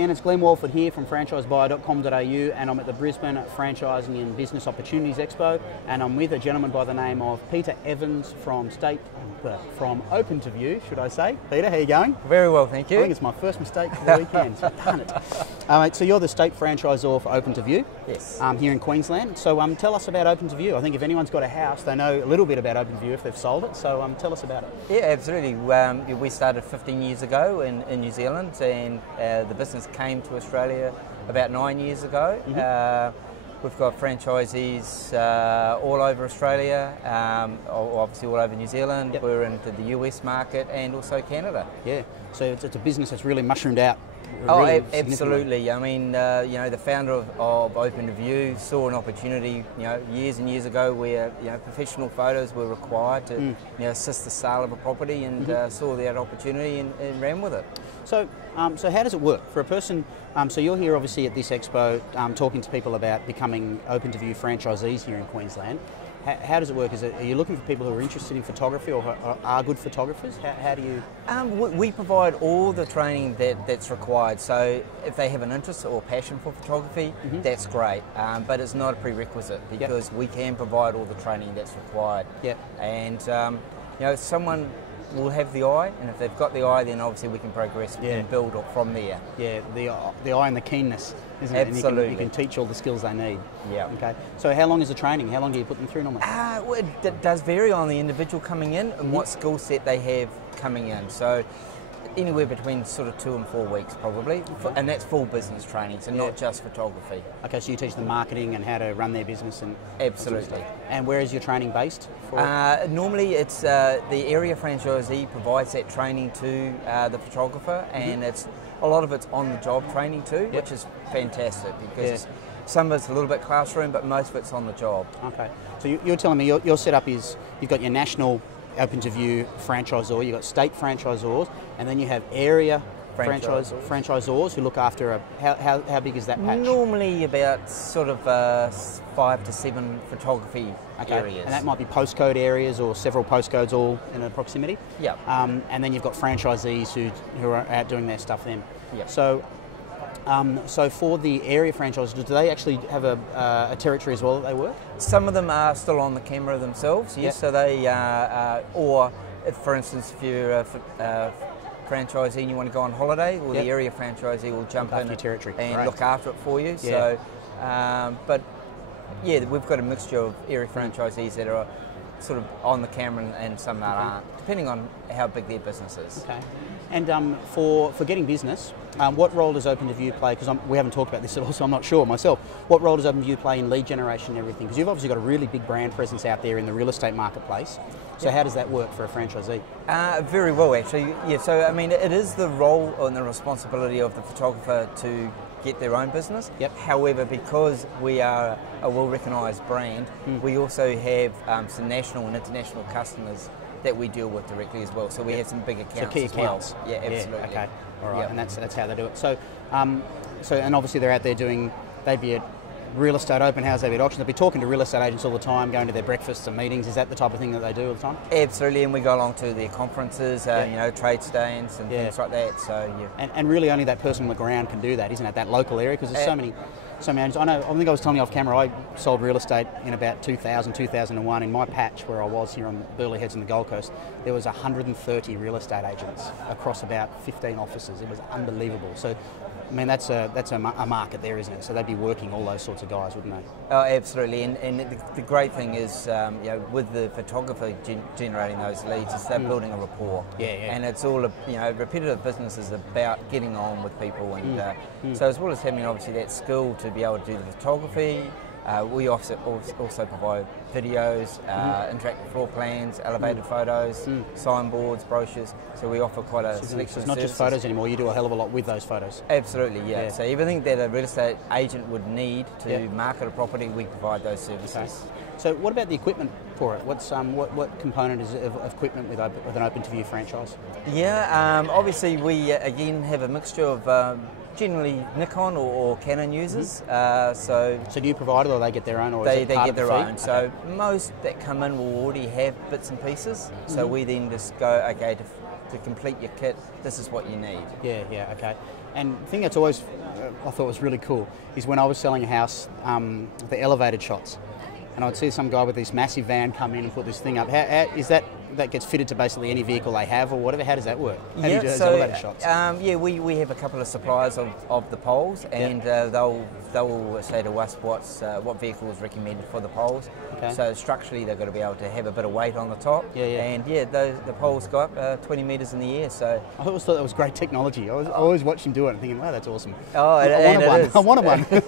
again, it's Glenn Walford here from franchisebuyer.com.au, and I'm at the Brisbane Franchising and Business Opportunities Expo, and I'm with a gentleman by the name of Peter Evans from Open2View, should I say. Peter, how are you going? Very well, thank you. I think it's my first mistake for the weekend, so darn it. Mate, so you're the state franchisor for Open2View. Yes. Here in Queensland. So tell us about Open2View. I think if anyone's got a house, they know a little bit about Open2View if they've sold it, so tell us about it. Yeah, absolutely. We started 15 years ago in New Zealand, and the business came to Australia about 9 years ago. We've got franchisees all over Australia, obviously all over New Zealand. Yep. We're into the US market and also Canada. Yeah, so it's a business that's really mushroomed out. Really absolutely. I mean, you know, the founder of Open2View saw an opportunity, you know, years and years ago where, you know, professional photos were required to, you know, assist the sale of a property, and saw that opportunity and ran with it. So, so how does it work for a person? So you're here obviously at this expo talking to people about becoming Open2View franchisees here in Queensland. How does it work? Are you looking for people who are interested in photography or are good photographers? How do you? We provide all the training that's required. So if they have an interest or passion for photography, that's great. But it's not a prerequisite, because we can provide all the training that's required. Yeah. And you know, someone will have the eye, and if they've got the eye, then obviously we can progress and build up from there. Yeah, the eye and the keenness, isn't it? Absolutely. And you can teach all the skills they need. Yeah. Okay. So how long is the training? How long do you put them through normally? Well, it does vary on the individual coming in and what skill set they have coming in. So anywhere between sort of 2 and 4 weeks probably, and that's full business training, so not just photography. Okay, so you teach them marketing and how to run their business and absolutely. And where is your training based? Normally it's the area franchisee provides that training to the photographer, and a lot of it's on the job training too, which is fantastic, because some of it's a little bit classroom, but most of it's on the job. Okay, so you're telling me your setup is you've got your national Open2View franchisor, you've got state franchisors, and then you have area franchisors who look after how big is that patch? Normally about sort of 5 to 7 photography areas. And that might be postcode areas or several postcodes all in a proximity? Yeah. And then you've got franchisees who are out doing their stuff then. Yeah. So for the area franchisors, do they actually have a territory as well that they work? Some of them are still on the camera themselves, yes. So they, or if, for instance, if you're a franchisee and you want to go on holiday, well, the area franchisee will jump in your territory and look after it for you. So, but yeah, we've got a mixture of area franchisees that are sort of on the camera and some that aren't, depending on how big their business is. Okay. And for getting business, what role does Open2View play? Because we haven't talked about this at all, so I'm not sure myself. What role does Open2View play in lead generation and everything? Because you've obviously got a really big brand presence out there in the real estate marketplace. So how does that work for a franchisee? Very well, actually. Yeah. So I mean, it is the role and the responsibility of the photographer to get their own business. Yep. However, because we are a well-recognised brand, we also have some national and international customers that we deal with directly as well. So we have some big accounts. So key accounts. Yeah, absolutely. Yeah, okay. All right. And that's how they do it. So, and obviously they're out there they'd be at real estate open houses, they'd be at auctions, they'd be talking to real estate agents all the time, going to their breakfasts and meetings. Is that the type of thing that they do all the time? Absolutely, and we go along to their conferences, you know, trade stands and things like that. So and really only that person on the ground can do that, isn't it? That local area, because there's so many agents. I think I was telling you off camera, I sold real estate in about 2000, 2001. In my patch where I was here on Burleigh Heads and the Gold Coast, there was 130 real estate agents across about 15 offices. It was unbelievable. So, I mean, that's a market there, isn't it? So they'd be working all those sorts of guys, wouldn't they? Oh, absolutely. And the great thing is, you know, with the photographer generating those leads, is they're building a rapport. Yeah, yeah. And it's all, you know, repetitive business is about getting on with people, and so as well as having obviously that skill to be able to do the photography, we also provide videos, interactive floor plans, elevated photos, signboards, brochures. So we offer quite a selection of services. It's not just photos anymore, you do a hell of a lot with those photos. Absolutely, yeah. So everything that a real estate agent would need to market a property, we provide those services. Okay. So what about the equipment for it? What's what component is of equipment with an Open2View franchise? Yeah, obviously we again have a mixture of generally Nikon or Canon users. So do you provide it, or they get their own, or they is it part get of the their fee? own? So most that come in will already have bits and pieces. So we then just go, okay, to complete your kit, this is what you need. Yeah, okay. And the thing that's always I thought was really cool is when I was selling a house, the elevated shots, and I'd see some guy with this massive van come in and put this thing up. How is that gets fitted to basically any vehicle they have or whatever? How does that work? How do you do those elevated shots? We have a couple of suppliers of the poles, and they'll say to us what vehicle is recommended for the poles. Okay. So structurally they've got to be able to have a bit of weight on the top. And the poles go up 20 metres in the air. So I always thought that was great technology. I always watched him do it and thinking, wow, that's awesome. Oh, I wanted one. I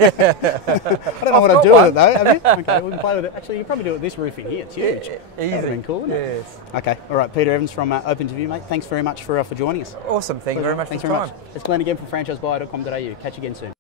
don't know what I'd do with it though. Have you? Okay, we can play with it. Actually, you probably do it with this roofing here. It's huge. Easy. That would have been cool, wouldn't it? Yes. Okay, all right. Peter Evans from Open2View, mate. Thanks very much for joining us. Awesome. Thank you very much for your time. It's Glenn again from franchisebuyer.com.au. Catch you again soon.